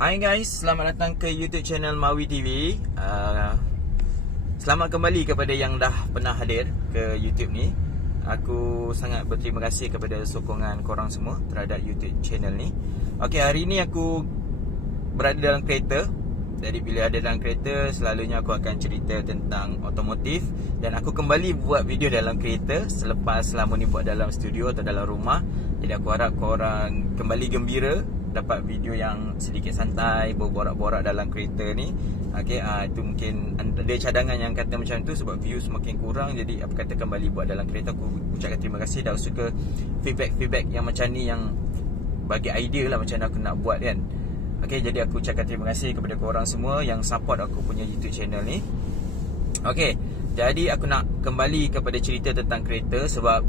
Hai guys, selamat datang ke YouTube channel Mawi TV. Selamat kembali kepada yang dah pernah hadir ke YouTube ni. Aku sangat berterima kasih kepada sokongan korang semua terhadap YouTube channel ni. Okey, hari ni aku berada dalam kereta. Jadi bila ada dalam kereta, selalunya aku akan cerita tentang otomotif. Dan aku kembali buat video dalam kereta selepas lama ni buat dalam studio atau dalam rumah. Jadi aku harap korang kembali gembira dapat video yang sedikit santai, berborak-borak dalam kereta ni. Okey, itu mungkin ada cadangan yang kata macam tu sebab view semakin kurang. Jadi apa kata kembali buat dalam kereta. Aku ucapkan terima kasih dah suka feedback yang macam ni, yang bagi idea lah macam mana aku nak buat kan. Okey, jadi aku ucapkan terima kasih kepada korang semua yang support aku punya YouTube channel ni. Okey, jadi aku nak kembali kepada cerita tentang kereta sebab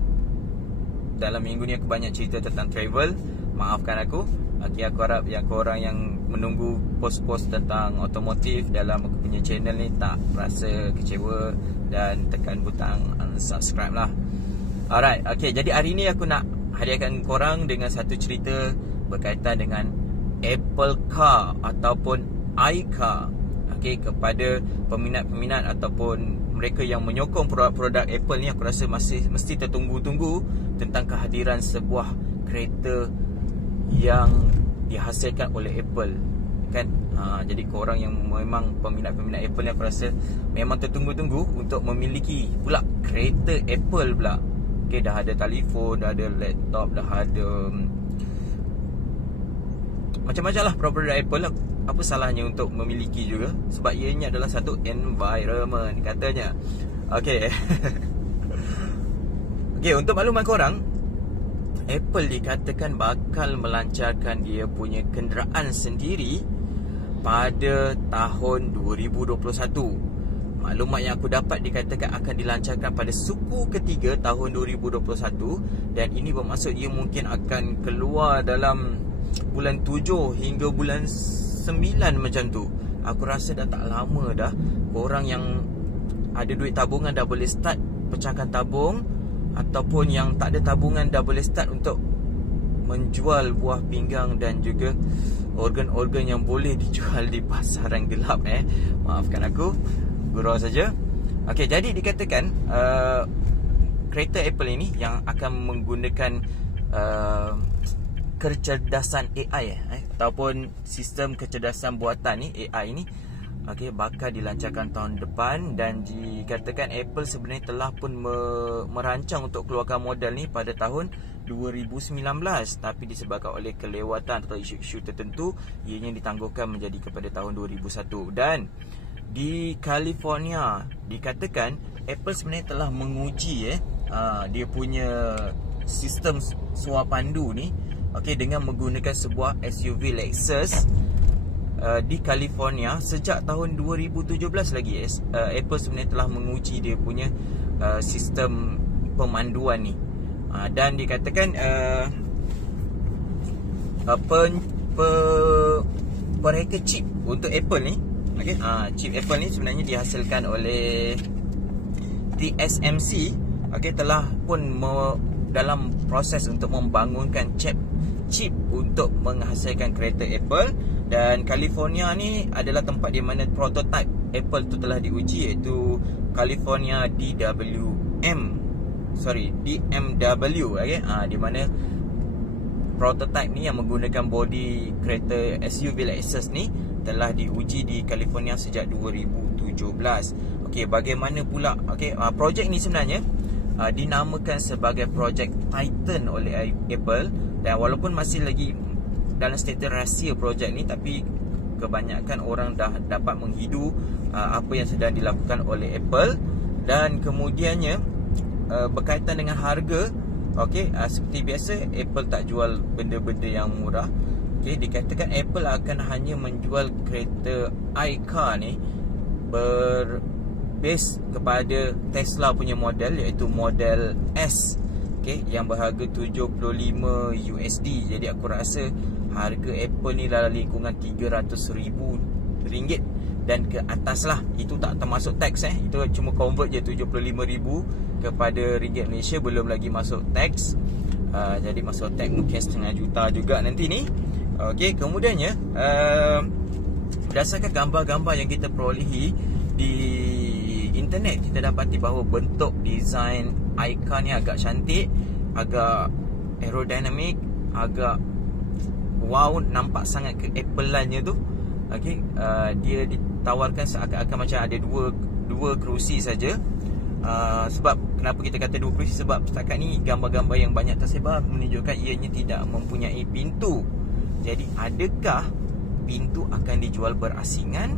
dalam minggu ni aku banyak cerita tentang travel. Maafkan aku. Okay, aku harap yang korang yang menunggu post-post tentang otomotif dalam aku punya channel ni tak rasa kecewa dan tekan butang unsubscribe lah. Alright, okay, jadi hari ni aku nak hadiahkan korang dengan satu cerita berkaitan dengan Apple Car ataupun iCar. Okay, kepada peminat-peminat ataupun mereka yang menyokong produk-produk Apple ni, aku rasa mesti tertunggu-tunggu tentang kehadiran sebuah kereta yang dihasilkan oleh Apple kan. Jadi korang yang memang peminat-peminat Apple ni, aku rasa memang tertunggu-tunggu untuk memiliki pula kereta Apple pula. Okay, dah ada telefon, dah ada laptop, dah ada macam-macam lah produk Apple lah. Apa salahnya untuk memiliki juga, sebab ianya adalah satu environment katanya. Okay. Okay, untuk makluman korang, Apple dikatakan bakal melancarkan dia punya kenderaan sendiri pada tahun 2021. Maklumat yang aku dapat dikatakan akan dilancarkan pada suku ketiga tahun 2021. Dan ini bermaksud ia mungkin akan keluar dalam bulan 7 hingga bulan 9 macam tu. Aku rasa dah tak lama dah korang yang ada duit tabungan dah boleh start pecahkan tabung, ataupun yang tak ada tabungan dah boleh start untuk menjual buah pinggang dan juga organ-organ yang boleh dijual di pasaran gelap. Maafkan aku, gurau saja. Okey, jadi dikatakan kereta Apple ini yang akan menggunakan kecerdasan AI ataupun sistem kecerdasan buatan ni, AI ni, okey, bakal dilancarkan tahun depan. Dan dikatakan Apple sebenarnya telah pun merancang untuk keluarkan model ni pada tahun 2019, tapi disebabkan oleh kelewatan atau isu-isu tertentu, ianya ditangguhkan menjadi kepada tahun 2001. Dan di California dikatakan Apple sebenarnya telah menguji dia punya sistem suapandu ni, okey, dengan menggunakan sebuah SUV Lexus di California sejak tahun 2017 lagi. Apple sebenarnya telah menguji dia punya sistem pemanduan ni, dan dikatakan pereka chip untuk Apple ni, okay, chip Apple ni sebenarnya dihasilkan oleh TSMC. Okay, telah pun dalam proses untuk membangunkan chip untuk menghasilkan kereta Apple. Dan California ni adalah tempat di mana prototype Apple tu telah diuji, iaitu California DMW, okay? Di mana prototype ni yang menggunakan body kereta SUV Lexus ni telah diuji di California sejak 2017. Okey, bagaimana pula? Okey, projek ni sebenarnya dinamakan sebagai projek Titan oleh Apple. Dan walaupun masih lagi dalam status rahsia projek ni, tapi kebanyakan orang dah dapat menghidu apa yang sedang dilakukan oleh Apple. Dan kemudiannya berkaitan dengan harga, okey, seperti biasa Apple tak jual benda-benda yang murah. Okey, dikatakan Apple akan hanya menjual kereta iCar ni berbase kepada Tesla punya model, iaitu model S, okey, yang berharga $75. Jadi aku rasa harga Apple ni dalam lingkungan RM300,000 dan ke atas lah. Itu tak termasuk tax. Itu cuma convert je RM75,000 kepada ringgit Malaysia, belum lagi masuk tax. Jadi masuk tax mungkin RM500,000 juga nanti ni. Okey, kemudiannya berdasarkan gambar-gambar yang kita perolehi di internet, kita dapati bahawa bentuk design iCar ni agak cantik, agak aerodinamik, agak wow, nampak sangat ke Apple-annya tu. Okey, dia ditawarkan seakan-akan macam ada dua kerusi saja. Sebab kenapa kita kata dua kerusi? Sebab setakat ni gambar-gambar yang banyak tersebar menunjukkan ianya tidak mempunyai pintu. Jadi adakah pintu akan dijual berasingan?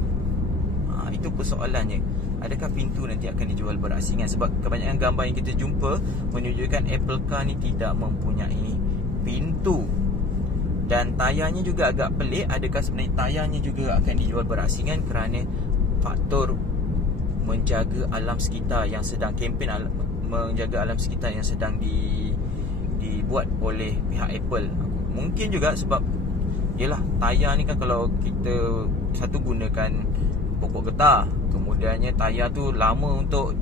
Itu persoalannya. Adakah pintu nanti akan dijual berasingan? Sebab kebanyakan gambar yang kita jumpa menunjukkan Apple Car ni tidak mempunyai pintu. Dan tayarnya juga agak pelik. Adakah sebenarnya tayarnya juga akan dijual berasingan kerana faktor menjaga alam sekitar yang sedang menjaga alam sekitar yang sedang dibuat oleh pihak Apple. Mungkin juga sebab yelah, tayar ni kan kalau kita satu gunakan pokok getah, kemudiannya tayar tu lama untuk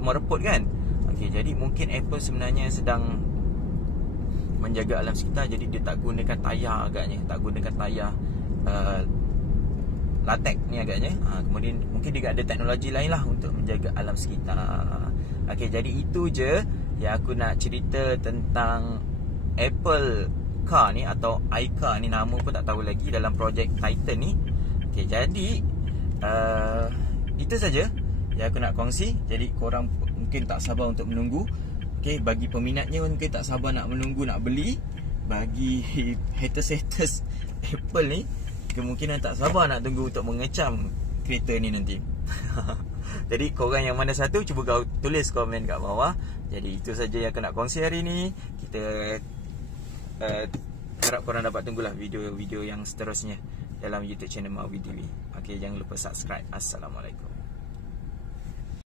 mereput kan. Okey, jadi mungkin Apple sebenarnya sedang menjaga alam sekitar, jadi dia tak gunakan tayar agaknya, tak gunakan tayar latex ni agaknya. Kemudian mungkin dia ada teknologi lain lah untuk menjaga alam sekitar. Okey, jadi itu je yang aku nak cerita tentang Apple Car ni atau iCar ni, nama pun tak tahu lagi, dalam projek Titan ni. Okey, jadi itu saja yang aku nak kongsi. Jadi korang mungkin tak sabar untuk menunggu. Okey, bagi peminatnya mungkin tak sabar nak menunggu, nak beli. Bagi haters Apple ni, kemungkinan tak sabar nak tunggu untuk mengecam kereta ni nanti. Jadi korang yang mana satu, cuba kau tulis komen kat bawah. Jadi itu saja yang aku nak kongsi hari ni. Kita harap korang dapat tunggulah video-video yang seterusnya dalam YouTube channel Mawi TV. Okey, jangan lupa subscribe. Assalamualaikum.